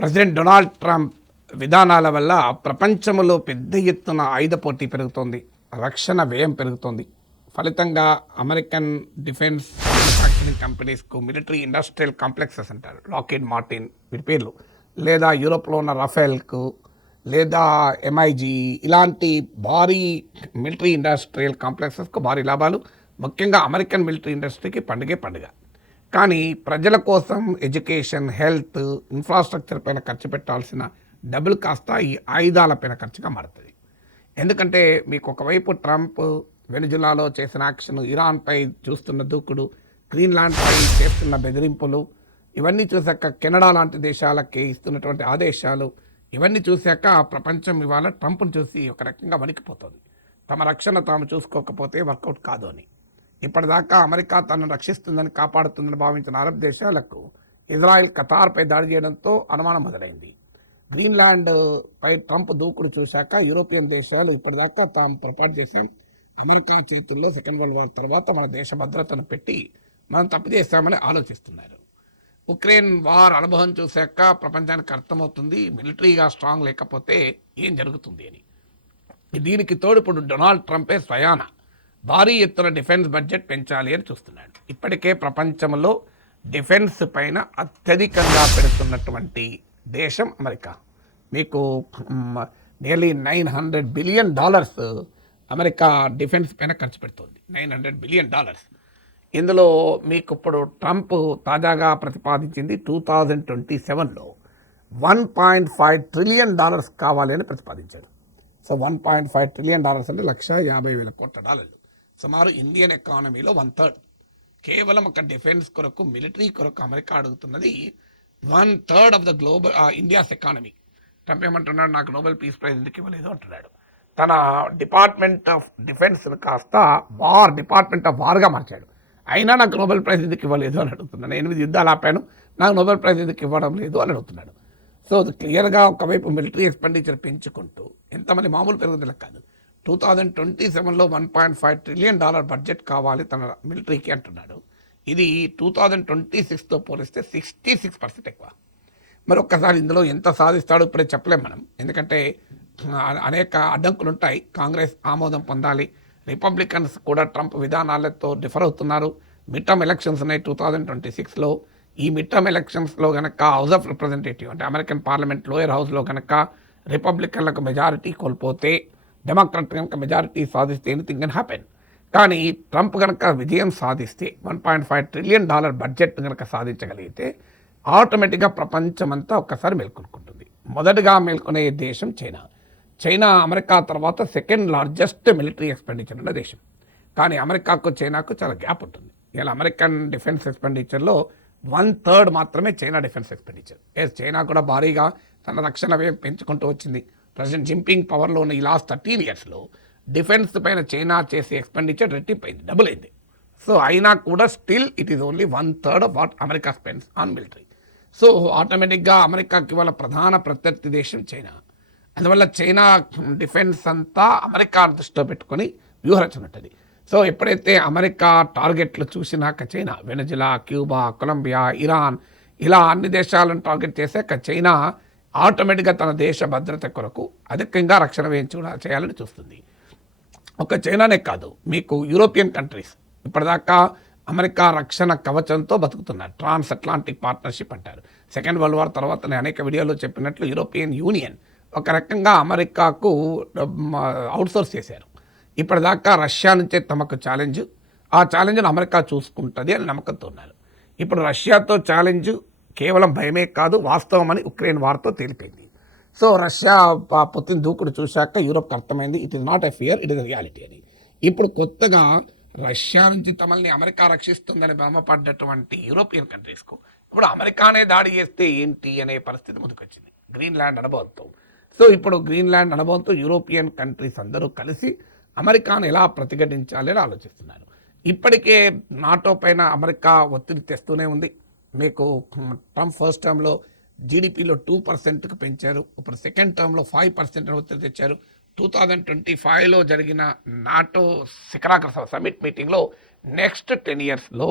President Donald Trump విధానాల వల్ల ప్రపంచంలో పెద్ద ఎత్తున ఆయుధ పోటీ పెరుగుతోంది, రక్షణ వ్యయం పెరుగుతోంది. ఫలితంగా అమెరికన్ డిఫెన్స్ మ్యానుఫ్యాక్చరింగ్ కంపెనీస్కు మిలిటరీ ఇండస్ట్రియల్ కాంప్లెక్సెస్ అంటారు, లాక్హీడ్ మార్టిన్ వీటి పేర్లు, లేదా యూరోప్లో ఉన్న రఫేల్కు లేదా ఎంఐజీ ఇలాంటి భారీ మిలిటరీ ఇండస్ట్రియల్ కాంప్లెక్సెస్కు భారీ లాభాలు. ముఖ్యంగా అమెరికన్ మిలిటరీ ఇండస్ట్రీకి పండుగ. కానీ ప్రజల కోసం ఎడ్యుకేషన్, హెల్త్, ఇన్ఫ్రాస్ట్రక్చర్ పైన ఖర్చు పెట్టాల్సిన డబ్బులు కాస్త ఈ ఆయుధాల పైన ఖర్చుగా మారుతుంది. ఎందుకంటే మీకు ఒకవైపు ట్రంప్ వెనిజులాలో చేసిన యాక్షన్, ఇరాన్పై చూస్తున్న దూకుడు, గ్రీన్లాండ్పై చేస్తున్న బెదిరింపులు, ఇవన్నీ చూశాక కెనడా లాంటి దేశాలకి ఇస్తున్నటువంటి ఆదేశాలు, ఇవన్నీ చూశాక ప్రపంచం ఇవాళ ట్రంప్ను చూసి ఒక రకంగా వణికిపోతుంది. తమ రక్షణ తాము చూసుకోకపోతే వర్కౌట్ కాదు అని. ఇప్పటిదాకా అమెరికా తనను రక్షిస్తుందని, కాపాడుతుందని భావించిన అరబ్ దేశాలకు ఇజ్రాయెల్, ఖతార్పై దాడి చేయడంతో అనుమానం మొదలైంది. గ్రీన్లాండ్ పై ట్రంప్ దూకుడు చూశాక యూరోపియన్ దేశాలు ఇప్పటిదాకా తాము పొరపాటు చేసి అమెరికా చేతుల్లో సెకండ్ వరల్డ్ వార్ తర్వాత మన దేశ భద్రతను పెట్టి మనం తప్పు చేస్తామని ఆలోచిస్తున్నారు. ఉక్రెయిన్ వార్ అనుభవం చూశాక ప్రపంచానికి అర్థమవుతుంది మిలిటరీగా స్ట్రాంగ్ లేకపోతే ఏం జరుగుతుంది అని. దీనికి తోడు ఇప్పుడు డొనాల్డ్ ట్రంపే స్వయాన భారీ ఎత్తున డిఫెన్స్ బడ్జెట్ పెంచాలి అని చూస్తున్నాడు. ఇప్పటికే ప్రపంచంలో డిఫెన్స్ పైన అత్యధికంగా పెడుతున్నటువంటి దేశం అమెరికా. మీకు నియర్లీ $900 బిలియన్ అమెరికా డిఫెన్స్ పైన ఖర్చు పెడుతుంది. $900 బిలియన్. ఇందులో మీకు ఇప్పుడు ట్రంప్ తాజాగా ప్రతిపాదించింది 2027లో $1.5 ట్రిలియన్ కావాలి అని ప్రతిపాదించాడు. సో $1.5 ట్రిలియన్ అంటే $150,000 కోట్ల. సుమారు ఇండియన్ ఎకానమీలో 1/3. కేవలం ఒక డిఫెన్స్ కొరకు, మిలిటరీ కొరకు అమెరికా అడుగుతున్నది 1/3 of the global India's economy. Trump ఏమంటున్నాడు, నాకు నోబెల్ పీస్ ప్రైజ్ ఎందుకు ఇవ్వలేదు అంటున్నాడు. తన డిపార్ట్మెంట్ ఆఫ్ డిఫెన్స్ కాస్త డిపార్ట్మెంట్ ఆఫ్ వార్గా మార్చాడు. అయినా నాకు నోబెల్ ప్రైజ్ ఎందుకు ఇవ్వలేదు అని అడుగుతున్నాను. 8 యుద్ధాలు ఆపాను, నాకు నోబెల్ ప్రైజ్ ఎందుకు ఇవ్వడం లేదు అని అడుగుతున్నాడు. సో క్లియర్గా ఒకవైపు మిలిటరీ ఎక్స్పెండిచర్ పెంచుకుంటూ, ఎంతమంది మామూలు పెరుగుదల కాదు, 2027లో $1.5 ట్రిలియన్ బడ్జెట్ కావాలి తన మిలిటరీకి అంటున్నాడు. ఇది 2026తో పోలిస్తే 66% ఎక్కువ. మరి ఒక్కసారి ఇందులో ఎంత సాధిస్తాడో ఇప్పుడే చెప్పలేం మనం. ఎందుకంటే అనేక అడ్డంకులు ఉంటాయి. కాంగ్రెస్ ఆమోదం పొందాలి. రిపబ్లికన్స్ కూడా ట్రంప్ విధానాలతో డిఫర్ అవుతున్నారు. మిడ్ టర్మ్ ఎలక్షన్స్ ఉన్నాయి 2026లో. ఈ మిడ్ టర్మ్ ఎలక్షన్స్లో కనుక హౌస్ ఆఫ్ రిప్రజెంటేటివ్ అంటే అమెరికన్ పార్లమెంట్ లోయర్ హౌస్లో కనుక రిపబ్లికన్లకు మెజారిటీ కోల్పోతే, డెమోక్రాట్ కనుక మెజారిటీ సాధిస్తే ఎనీథింగ్ కెన్ హ్యాపెన్. కానీ ట్రంప్ కనుక విజయం సాధిస్తే, $1.5 ట్రిలియన్ బడ్జెట్ కనుక సాధించగలిగితే ఆటోమేటిక్గా ప్రపంచమంతా ఒక్కసారి మేల్కొనుకుంటుంది. మొదటగా మేల్కొనే దేశం చైనా అమెరికా తర్వాత సెకండ్ లార్జెస్ట్ మిలిటరీ ఎక్స్పెండిచర్ ఉన్న దేశం. కానీ అమెరికాకు, చైనాకు చాలా గ్యాప్ ఉంటుంది. ఇలా అమెరికన్ డిఫెన్స్ ఎక్స్పెండిచర్లో 1/3 మాత్రమే చైనా డిఫెన్స్ ఎక్స్పెండిచర్. చైనా కూడా భారీగా తన రక్షణ వ్యయం పెంచుకుంటూ వచ్చింది. ప్రెసిడెంట్ జిన్పింగ్ పవర్లో ఉన్న ఈ లాస్ట్ 13 ఇయర్స్లో డిఫెన్స్ పైన చైనా చేసే ఎక్స్పెండిచర్ రెట్టింపైంది, డబుల్ అయింది. సో అయినా కూడా still it is only 1/3 of what America spends on military. So ఆటోమేటిక్గా అమెరికాకి వాళ్ళ ప్రధాన ప్రత్యర్థి దేశం చైనా. అందువల్ల చైనా డిఫెన్స్ అంతా అమెరికా దృష్టిలో పెట్టుకొని వ్యూహరచన ఉంటుంది. సో ఎప్పుడైతే అమెరికా టార్గెట్లు చూసినాక China, Venezuela, Cuba, Colombia, Iran ఇలా అన్ని దేశాలను టార్గెట్ చేశాక చైనా ఆటోమేటిక్గా తన దేశ భద్రత కొరకు అధికంగా రక్షణ వ్యయం చేయాలని చూస్తుంది. ఒక చైనానే కాదు, మీకు యూరోపియన్ కంట్రీస్ ఇప్పటిదాకా అమెరికా రక్షణ కవచంతో బతుకుతున్నారు. ట్రాన్స్ అట్లాంటిక్ పార్ట్నర్షిప్ అంటారు. సెకండ్ వరల్డ్ వార్ తర్వాత నేను అనేక వీడియోలో చెప్పినట్లు యూరోపియన్ యూనియన్ ఒక రకంగా అమెరికాకు అవుట్సోర్స్ చేశారు. ఇప్పటిదాకా రష్యా నుంచే తమకు ఛాలెంజ్, ఆ ఛాలెంజ్ను అమెరికా చూసుకుంటుంది అని నమ్మకంతో ఉన్నారు. ఇప్పుడు రష్యాతో ఛాలెంజ్ కేవలం భయమే కాదు, వాస్తవం అని ఉక్రెయిన్ వార్తో తేలిపోయింది. సో రష్యా పుతిన్ దూకుడు చూశాక యూరోప్కి అర్థమైంది it is not a fear, it is reality అని. ఇప్పుడు కొత్తగా రష్యా నుంచి తమల్ని అమెరికా రక్షిస్తుందని భ్రమపడ్డటువంటి యూరోపియన్ కంట్రీస్కు ఇప్పుడు అమెరికానే దాడి చేస్తే ఏంటి అనే పరిస్థితి ముందుకొచ్చింది గ్రీన్లాండ్ అనుభవంతో. సో ఇప్పుడు గ్రీన్లాండ్ అనుభవంతో యూరోపియన్ కంట్రీస్ అందరూ కలిసి అమెరికాను ఎలా ప్రతిఘటించాలి అని ఆలోచిస్తున్నారు. ఇప్పటికే నాటో పైన అమెరికా ఒత్తిడి తెస్తూనే ఉంది. మీకు ట్రంప్ ఫస్ట్ టర్మ్లో జీడిపిలో 2%కు పెంచారు. ఇప్పుడు సెకండ్ టర్మ్లో 5% ఒత్తిడి తెచ్చారు. 2025లో జరిగిన నాటో శిఖరాగ్ర సమిట్ మీటింగ్లో నెక్స్ట్ 10 yearsలో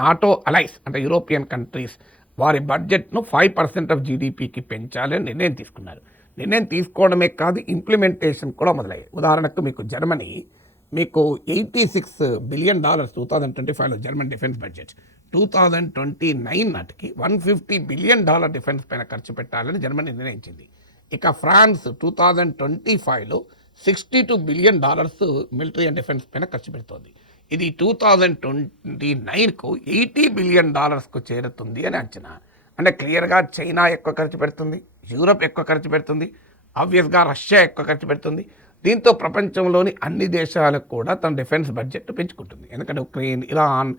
నాటో అలైస్ అంటే యూరోపియన్ కంట్రీస్ వారి బడ్జెట్ను 5% ఆఫ్ జీడిపికి పెంచాలని నిర్ణయం తీసుకున్నారు. నిర్ణయం తీసుకోవడమే కాదు, ఇంప్లిమెంటేషన్ కూడా మొదలయ్యాయి. ఉదాహరణకు మీకు జర్మనీ మీకు $86 బిలియన్ 2025లో జర్మన్ డిఫెన్స్ బడ్జెట్. 2029 నాటికి $150 బిలియన్ డిఫెన్స్ పైన ఖర్చు పెట్టాలని జర్మనీ నిర్ణయించింది. ఇక ఫ్రాన్స్ 2025లో $62 బిలియన్ మిలిటరీ అండ్ డిఫెన్స్ పైన ఖర్చు పెడుతోంది. ఇది 2029కు $80 బిలియన్ చేరుతుంది అని అంచనా. అంటే క్లియర్గా చైనా ఎక్కువ ఖర్చు పెడుతుంది, యూరోప్ ఎక్కువ ఖర్చు పెడుతుంది, ఆబ్వియస్గా రష్యా ఎక్కువ ఖర్చు పెడుతుంది. దీంతో ప్రపంచంలోని అన్ని దేశాలకు కూడా తన డిఫెన్స్ బడ్జెట్ పెంచుకుంటుంది. ఎందుకంటే ఉక్రెయిన్, ఇరాన్,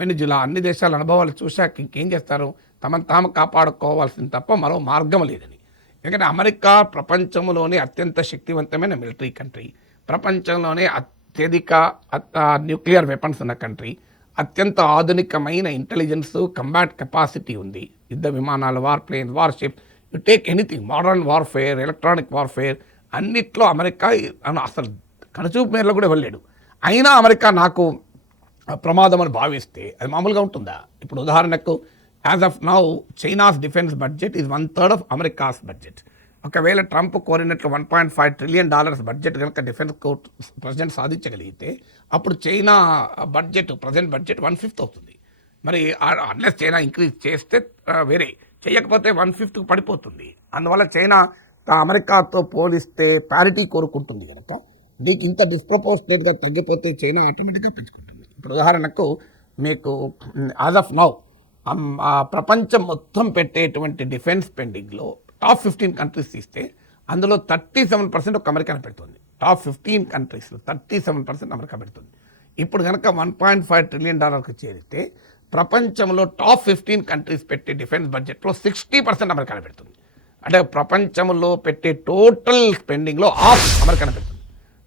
వెనిజులా అన్ని దేశాల అనుభవాలు చూశాక ఇంకేం చేస్తారు, తమను తాము కాపాడుకోవాల్సింది తప్ప మరో మార్గం లేదని. ఎందుకంటే అమెరికా ప్రపంచంలోనే అత్యంత శక్తివంతమైన మిలిటరీ కంట్రీ, ప్రపంచంలోనే అత్యధిక న్యూక్లియర్ వెపన్స్ ఉన్న కంట్రీ, అత్యంత ఆధునికమైన ఇంటెలిజెన్స్ కంబాట్ కెపాసిటీ ఉంది. యుద్ధ విమానాలు, war planes, war ships, you take anything, modern warfare, electronic warfare అన్నిట్లో అమెరికా అసలు కనుచూపు మేరలో కూడా వెళ్ళాడు. అయినా అమెరికా నాకు ప్రమాదం అని భావిస్తే అది మామూలుగా ఉంటుందా? ఇప్పుడు ఉదాహరణకు as of now China's defence budget is 1/3 of America's budget. ఒకవేళ ట్రంప్ కోరినట్లు $1.5 ట్రిలియన్ బడ్జెట్ కనుక డిఫెన్స్ ప్రెసిడెంట్ సాధించగలిగితే అప్పుడు చైనా బడ్జెట్ ప్రజెంట్ బడ్జెట్ 1/5 అవుతుంది. మరి అన్లెస్ చైనా ఇంక్రీజ్ చేస్తే వేరే, చేయకపోతే 1/5కు పడిపోతుంది. అందువల్ల చైనా అమెరికాతో పోలిస్తే ప్యారిటీ కోరుకుంటుంది కనుక దీనికి ఇంత డిస్ప్రపోర్షనేట్గా తగ్గిపోతే చైనా ఆటోమేటిక్గా పెంచుకుంటుంది. ఇప్పుడు ఉదాహరణకు మీకు యాజ్ ఆఫ్ నౌ ప్రపంచం మొత్తం పెట్టేటువంటి డిఫెన్స్ స్పెండింగ్లో టాప్ 15 కంట్రీస్ తీస్తే అందులో 37% ఒక అమెరికా పెడుతుంది. టాప్ 15 కంట్రీస్లో 37% అమెరికా పెడుతుంది. ఇప్పుడు కనుక $1.5 ట్రిలియన్ చేరితే ప్రపంచంలో టాప్ 15 కంట్రీస్ పెట్టే డిఫెన్స్ బడ్జెట్లో 60% అమెరికా పెడుతుంది. అంటే ప్రపంచంలో పెట్టే టోటల్ స్పెండింగ్లో అమెరికా పెడుతుంది.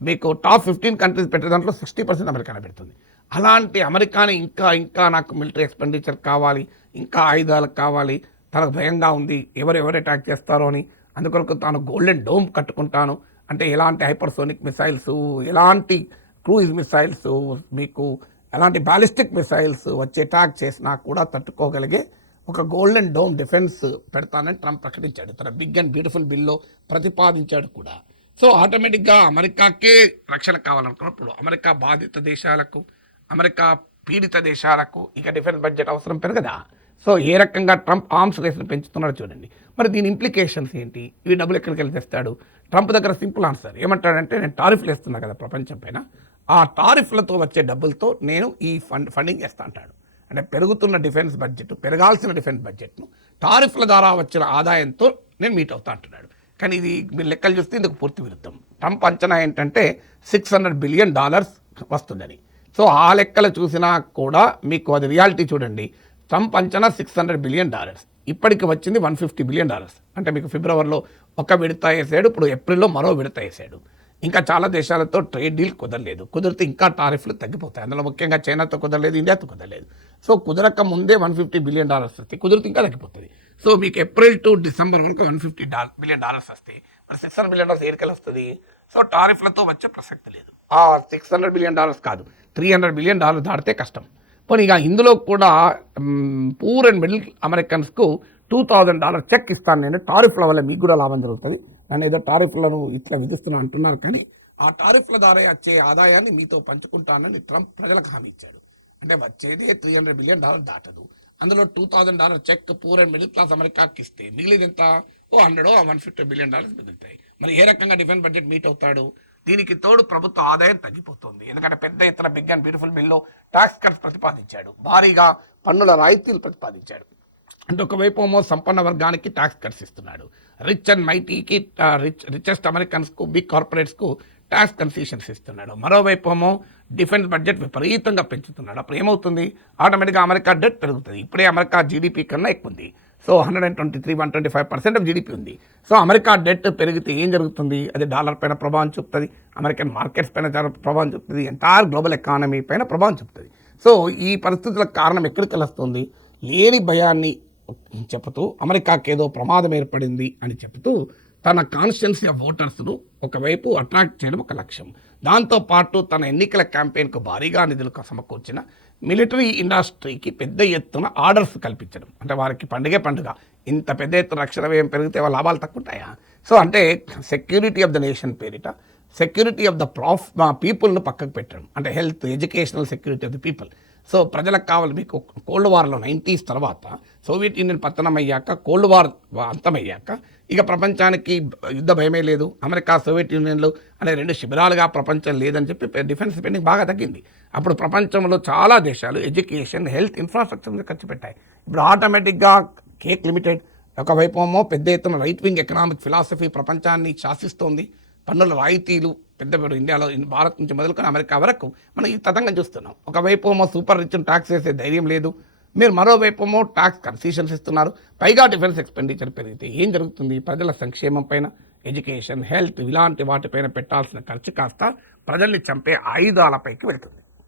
మీకు టాప్ 15 కంట్రీస్ పెట్టే దాంట్లో 60% అమెరికా పెడుతుంది. అలాంటి అమెరికాని ఇంకా నాకు మిలిటరీ ఎక్స్పెండిచర్ కావాలి, ఇంకా ఆయుధాలు కావాలి, తనకు భయంగా ఉంది ఎవరు అటాక్ చేస్తారో అని. అందుకొరకు తాను గోల్డెన్ డోమ్ కట్టుకుంటాను అంటే ఎలాంటి హైపర్సోనిక్ మిసైల్స్, ఎలాంటి క్రూయిజ్ మిసైల్స్, మీకు ఎలాంటి బ్యాలిస్టిక్ మిసైల్స్ వచ్చి అటాక్ చేసినా కూడా తట్టుకోగలిగే ఒక గోల్డెన్ డోమ్ డిఫెన్స్ పెడతానని ట్రంప్ ప్రకటించాడు. తన బిగ్ అండ్ బ్యూటిఫుల్ బిల్లో ప్రతిపాదించాడు కూడా. సో ఆటోమేటిక్గా అమెరికాకే రక్షణ కావాలనుకున్నప్పుడు అమెరికా బాధిత దేశాలకు, అమెరికా పీడిత దేశాలకు ఇక డిఫెన్స్ బడ్జెట్ అవసరం పెరగదా? సో ఏ రకంగా ట్రంప్ ఆర్మ్స్ రేసులు పెంచుతున్నాడో చూడండి. మరి దీని ఇంప్లికేషన్స్ ఏంటి? ఇవి డబ్బులు ఎక్కడికి వెళ్ళి తెస్తాడు? ట్రంప్ దగ్గర సింపుల్ ఆన్సర్ ఏమంటాడంటే, నేను టారిఫ్లు వేస్తున్నా కదా ప్రపంచం పైన, ఆ టారిఫ్లతో వచ్చే డబ్బులతో నేను ఈ ఫండింగ్ చేస్తా అంటాడు. అంటే పెరుగుతున్న డిఫెన్స్ బడ్జెట్, పెరగాల్సిన డిఫెన్స్ బడ్జెట్ను టారిఫ్ల ద్వారా వచ్చిన ఆదాయంతో నేను మీట్ అవుతా అంటున్నాడు. కానీ ఇది మీరు లెక్కలు చూస్తే ఇందుకు పూర్తి విరుద్ధం. ట్రంప్ అంచనా ఏంటంటే $600 బిలియన్ వస్తుందని. సో ఆ లెక్కలు చూసినా కూడా మీకు అది రియాలిటీ చూడండి. ట్రంప్ అంచనా $600 బిలియన్, ఇప్పటికి వచ్చింది $150 బిలియన్. అంటే మీకు ఫిబ్రవరిలో ఒక విడత వేసాడు, ఇప్పుడు ఏప్రిల్లో మరో విడత వేసాడు. ఇంకా చాలా దేశాలతో ట్రేడ్ డీల్ కుదరలేదు. కుదిరితే ఇంకా టారిఫ్లు తగ్గిపోతాయి. అందులో ముఖ్యంగా చైనాతో కుదరలేదు, ఇండియాతో కుదరలేదు. సో కుదరక ముందే $150 బిలియన్ వస్తాయి, కుదిరితే ఇంకా తగ్గిపోతుంది. సో మీకు ఏప్రిల్ టు డిసెంబర్ వరకు $150 బిలియన్ వస్తాయి. మరి $600 బిలియన్ ఏరికలు వస్తుంది. సో టారిఫ్లతో వచ్చే ప్రసక్తి లేదు. ఆ $600 బిలియన్ కాదు, $300 బిలియన్ దాటితే కష్టం. పోనీ ఇక ఇందులో కూడా పూర్ అండ్ మిడిల్ అమెరికన్స్కు $2,000 చెక్ ఇస్తాను నేను, టారిఫ్ల వల్ల మీకు కూడా లాభం జరుగుతుంది, నన్ను ఏదో టారిఫ్లను ఇట్లా విధిస్తున్నా అంటున్నారు. కానీ ఆ టారిఫ్ల ద్వారా వచ్చే ఆదాయాన్ని మీతో పంచుకుంటానని ట్రంప్ ప్రజలకు హామీ ఇచ్చాడు. అంటే వచ్చేదే $300 బిలియన్ దాటదు. అందులో $2,000 cheque poor and middle class అమెరికాకి ఇస్తే మిగిలినంత $150 బిలియన్ మిగులుతాయి. మరి ఏ రకంగా డిఫెన్స్ బడ్జెట్ మీట్ అవుతాడు? దీనికి తోడు ప్రభుత్వ ఆదాయం తగ్గిపోతుంది. ఎందుకంటే పెద్ద ఎత్తున బిగ్ అండ్ బ్యూటిఫుల్ బిల్లో ట్యాక్స్ కట్స్ ప్రతిపాదించాడు, భారీగా పన్నుల రాయితీలు ప్రతిపాదించాడు. అంటే ఒకవైపు ఏమో సంపన్న వర్గానికి ట్యాక్స్ కట్స్ ఇస్తున్నాడు, రిచ్ అండ్ మైటీకి రిచెస్ట్ అమెరికన్స్కు, బిగ్ కార్పొరేట్స్కు ట్యాక్స్ కన్సెషన్స్ ఇస్తున్నాడు. మరోవైపు ఏమో డిఫెన్స్ బడ్జెట్ విపరీతంగా పెంచుతున్నాడు. అప్పుడు ఏమవుతుంది? ఆటోమేటిక్గా అమెరికా డెట్ పెరుగుతుంది. ఇప్పుడే అమెరికా జీడిపి కన్నా ఎక్కువ ఉంది. సో 125% ఆఫ్ జీడిపి ఉంది. సో అమెరికా డెట్ పెరిగితే ఏం జరుగుతుంది? అది డాలర్ పైన ప్రభావం చూపుతుంది, అమెరికన్ మార్కెట్స్ పైన ప్రభావం చూపుతుంది, ఎంటైర్ గ్లోబల్ ఎకానమీ పైన ప్రభావం చూపుతుంది. సో ఈ పరిస్థితులకు కారణం ఎక్కడికి వెళ్ళొస్తుంది? లేని భయాన్ని చెబుతూ అమెరికాకి ఏదో ప్రమాదం ఏర్పడింది అని చెబుతూ తన కాన్స్టిట్యున్సీ ఆఫ్ ఓటర్స్ను ఒకవైపు అట్రాక్ట్ చేయడం ఒక లక్ష్యం. దాంతోపాటు తన ఎన్నికల క్యాంపెయిన్కు భారీగా నిధులు సమకూర్చిన మిలిటరీ ఇండస్ట్రీకి పెద్ద ఎత్తున ఆర్డర్స్ కల్పించడం, అంటే వారికి పండుగ ఇంత పెద్ద ఎత్తున రక్షణ వ్యయం పెరిగితే వాళ్ళ లాభాలు తక్కువ ఉంటాయా? సో అంటే సెక్యూరిటీ ఆఫ్ ద నేషన్ పేరిట సెక్యూరిటీ ఆఫ్ ద పీపుల్ను పక్కకు పెట్టడం, అంటే health, educational security of the people. So ప్రజలకు కావాలి. మీకు కోల్డ్ వార్లో 90s తర్వాత సోవియట్ యూనియన్ పతనం అయ్యాక, కోల్డ్ వార్ అంతమయ్యాక ఇక ప్రపంచానికి యుద్ధ భయమే లేదు. అమెరికా, సోవియట్ యూనియన్లు అనే రెండు శిబిరాలుగా ప్రపంచం లేదని చెప్పి డిఫెన్స్ స్పెండింగ్ బాగా తగ్గింది. అప్పుడు ప్రపంచంలో చాలా దేశాలు ఎడ్యుకేషన్, హెల్త్, ఇన్ఫ్రాస్ట్రక్చర్ మీద ఖర్చు పెట్టాయి. ఇప్పుడు ఆటోమేటిక్గా కేక్ లిమిటెడ్ ఒకవైపు ఏమో పెద్ద ఎత్తున రైట్ వింగ్ ఎకనామిక్ ఫిలాసఫీ ప్రపంచాన్ని శాసిస్తోంది. పన్నుల రాయితీలు పెద్ద ఇండియాలో, భారత్ నుంచి మొదలుకొని అమెరికా వరకు మనం ఈ తతంగం చూస్తున్నాం. ఒకవైపు ఏమో సూపర్ రిచ్ ట్యాక్స్ వేసే ధైర్యం లేదు, మీరు మరోవైపు ఏమో ట్యాక్స్ కన్సెషన్స్ ఇస్తున్నారు. పైగా డిఫెన్స్ ఎక్స్పెండిచర్ పెరిగితే ఏం జరుగుతుంది? ప్రజల సంక్షేమం పైన, ఎడ్యుకేషన్, హెల్త్ ఇలాంటి వాటిపైన పెట్టాల్సిన ఖర్చు కాస్త ప్రజల్ని చంపే ఆయుధాలపైకి వెళ్తుంది.